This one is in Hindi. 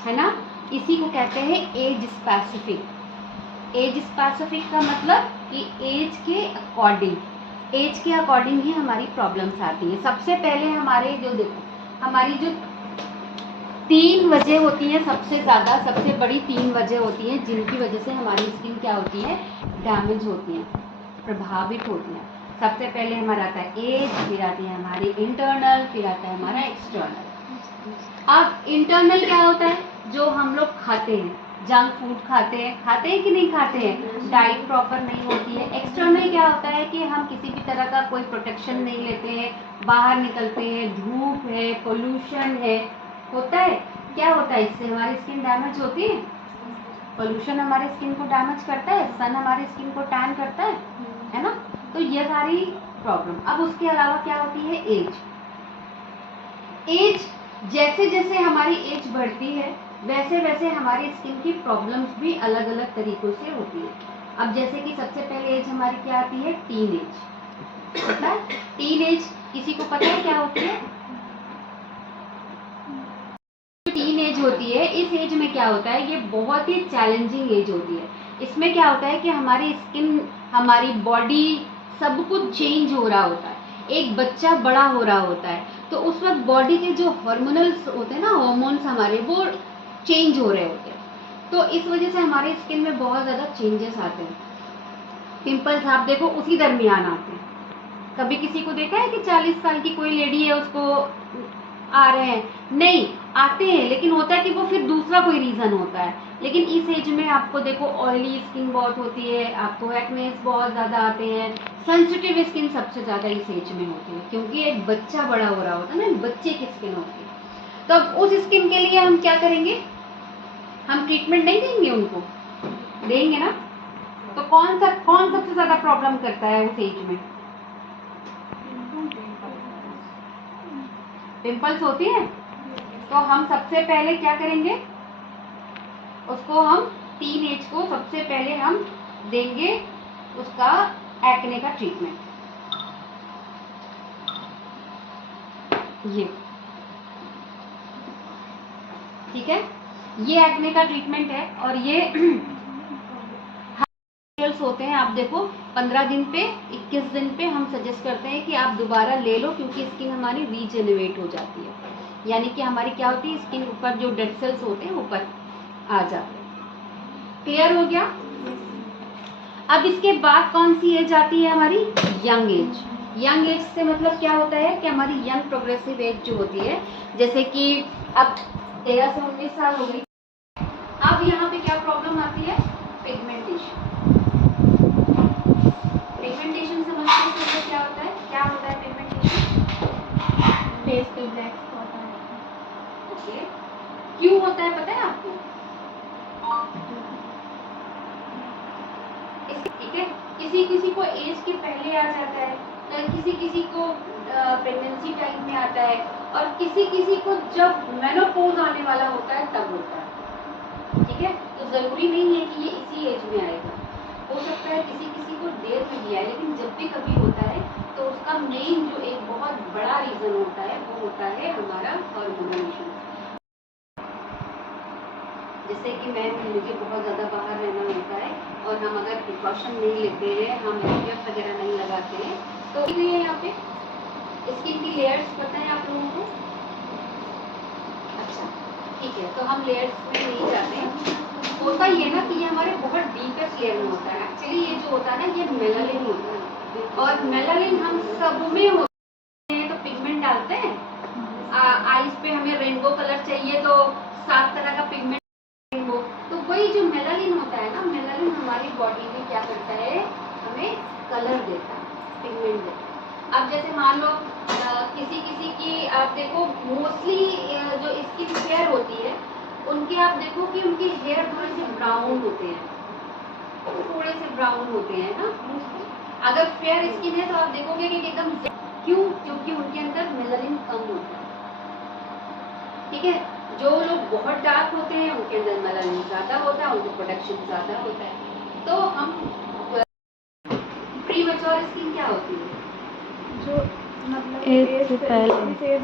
है ना। इसी को कहते हैं एज स्पेसिफिक। एज स्पेसिफिक का मतलब कि एज के अकॉर्डिंग ही हमारी प्रॉब्लम्स आती हैं। सबसे पहले हमारे जो देखो, हमारी जो 3 वजह होती हैं सबसे ज़्यादा, सबसे बड़ी 3 वजह होती हैं जिनकी वजह से हमारी स्किन क्या होती है, डैमेज होती है, प्रभावित होती है। सबसे पहले हमारा आता है एज, फिर आती है हमारी इंटरनल, फिर आता है हमारा एक्सटर्नल। अब इंटरनल क्या होता है, जो हम लोग खाते हैं, जंक फूड खाते हैं कि नहीं खाते हैं, डाइट प्रॉपर नहीं होती है। एक्सटर्नल क्या होता है कि हम किसी भी तरह का कोई प्रोटेक्शन नहीं लेते हैं, बाहर निकलते हैं, धूप है, पोल्यूशन है, होता है। क्या होता है, इससे हमारी स्किन डैमेज होती है। पोल्यूशन हमारे स्किन को डैमेज करता है, सन हमारी स्किन को टैन करता है ना। तो ये सारी प्रॉब्लम। अब उसके अलावा क्या होती है, एज जैसे जैसे हमारी एज बढ़ती है वैसे वैसे हमारी स्किन की प्रॉब्लम्स भी अलग अलग तरीकों से होती है। अब जैसे कि सबसे पहले एज हमारी क्या आती है, टीन एज। पता है टीन एज, किसी को पता है क्या होती है। टीन एज होती है, इस एज में क्या होता है, ये बहुत ही चैलेंजिंग एज होती है। इसमें क्या होता है कि हमारी स्किन, हमारी बॉडी, सब कुछ चेंज हो रहा होता है। एक बच्चा बड़ा हो रहा होता है तो उस वक्त बॉडी के जो हार्मोनल्स होते हैं ना, हार्मोन्स हमारे, वो चेंज हो रहे होते हैं। तो इस वजह से हमारी स्किन में बहुत ज़्यादा चेंजेस आते हैं। पिंपल्स आप देखो उसी दरमियान आते हैं। कभी किसी को देखा है कि 40 साल की कोई लेडी है उसको आ रहे हैं, नहीं आते हैं, लेकिन होता है कि वो फिर दूसरा कोई रीज़न होता है। लेकिन इस एज में आपको देखो ऑयली स्किन बहुत होती है, आपको एक्नेस बहुत ज़्यादा आते हैं, सेंसिटिव स्किन सबसे ज़्यादा इस एज में होती है, क्योंकि एक बच्चा बड़ा हो रहा होता है ना, बच्चे की स्किन होती है। तो अब उस स्किन के लिए हम क्या करेंगे, हम ट्रीटमेंट नहीं देंगे उनको, देंगे ना। तो कौन सबसे ज़्यादा प्रॉब्लम करता है उस एज में, पिंपल्स होती है। तो हम सबसे पहले क्या करेंगे, उसको हम टीन एज को सबसे पहले हम देंगे उसका एक्ने का ट्रीटमेंट। ये ठीक है, ये एक्ने का ट्रीटमेंट है। और ये होते हैं, आप देखो 15 दिन पे, 21 दिन पे हम सजेस्ट करते हैं कि आप दोबारा ले लो, क्योंकि स्किन हमारी रीजेनरेट हो जाती है। यानी कि हमारी क्या होती है, स्किन ऊपर जो डेड सेल्स होते हैं ऊपर आ जाते हैं। क्लियर हो गया। अब इसके बाद कौन सी एज आती है हमारी, यंग एज। यंग एज से मतलब क्या होता है कि हमारी यंग प्रोग्रेसिव एज जो होती है, जैसे कि अब 13 से 19 साल हो गई। अब यहाँ पे क्या प्रॉब्लम आती है, पिगमेंटेशन। पिगमेंटेशन समझते हैं क्या होता है, क्या होता है पिगमेंटेशन, फेस पे ब्लैक स्पॉट आ जाता है। ओके, क्यों होता है पता है आपको, ठीक है। किसी किसी को एज के पहले आ जाता है, किसी किसी को प्रेगनेंसी टाइम में आता है, और किसी किसी को जब मेनोपॉज आने वाला होता है तब होता है। ठीक है, तो जरूरी नहीं है कि ये इसी एज में आएगा, हो सकता है किसी किसी को देर में भी आए, लेकिन जब भी कभी होता है तो उसका मेन जो एक बहुत बड़ा रीजन होता है वो होता है हमारा हार्मोनल इशू। जैसे कि मुझे बहुत ज़्यादा बाहर रहना होता है और हम अगर प्रिकॉशन नहीं लेते हैं, हम एसपीएफ वगैरह नहीं लगाते हैं, तो ये यहाँ पे स्किन की लेयर्स पता है आप लोगों को, अच्छा ठीक है, तो हम लेयर्स में नहीं जाते हैं। होता ये ना कि ये हमारे बहुत डीपेस्ट लेयर में होता है। एक्चुअली ये जो होता है ना, ये मेलानिन होता है, और मेलानिन हम सब में होते हैं। तो पिगमेंट डालते हैं, आईज पे हमें रेनबो कलर चाहिए तो 7 तरह का पिगमेंट हो, तो वही जो मेलानिन होता है ना, मेलानिन हमारी बॉडी में क्या करता है, हमें कलर देता है, पिगमेंट देता है। अब जैसे मान लो किसी किसी की आप देखो, मोस्टली जो स्किन फेयर होती है उनके आप देखो कि उनके हेयर थोड़े से ब्राउन होते हैं, थोड़े से ब्राउन होते हैं ना। अगर फेयर स्किन है तो आप देखोगे कि एकदम, क्यों, क्योंकि उनके अंदर मेलानिन कम होता है। ठीक है, जो लोग बहुत डार्क होते हैं उनके अंदर मेलानिन ज़्यादा होता है, उनको प्रोडक्शन ज़्यादा होता है। तो हम प्री मैच्योर स्किन क्या होती है, जो मतलब एज से पहले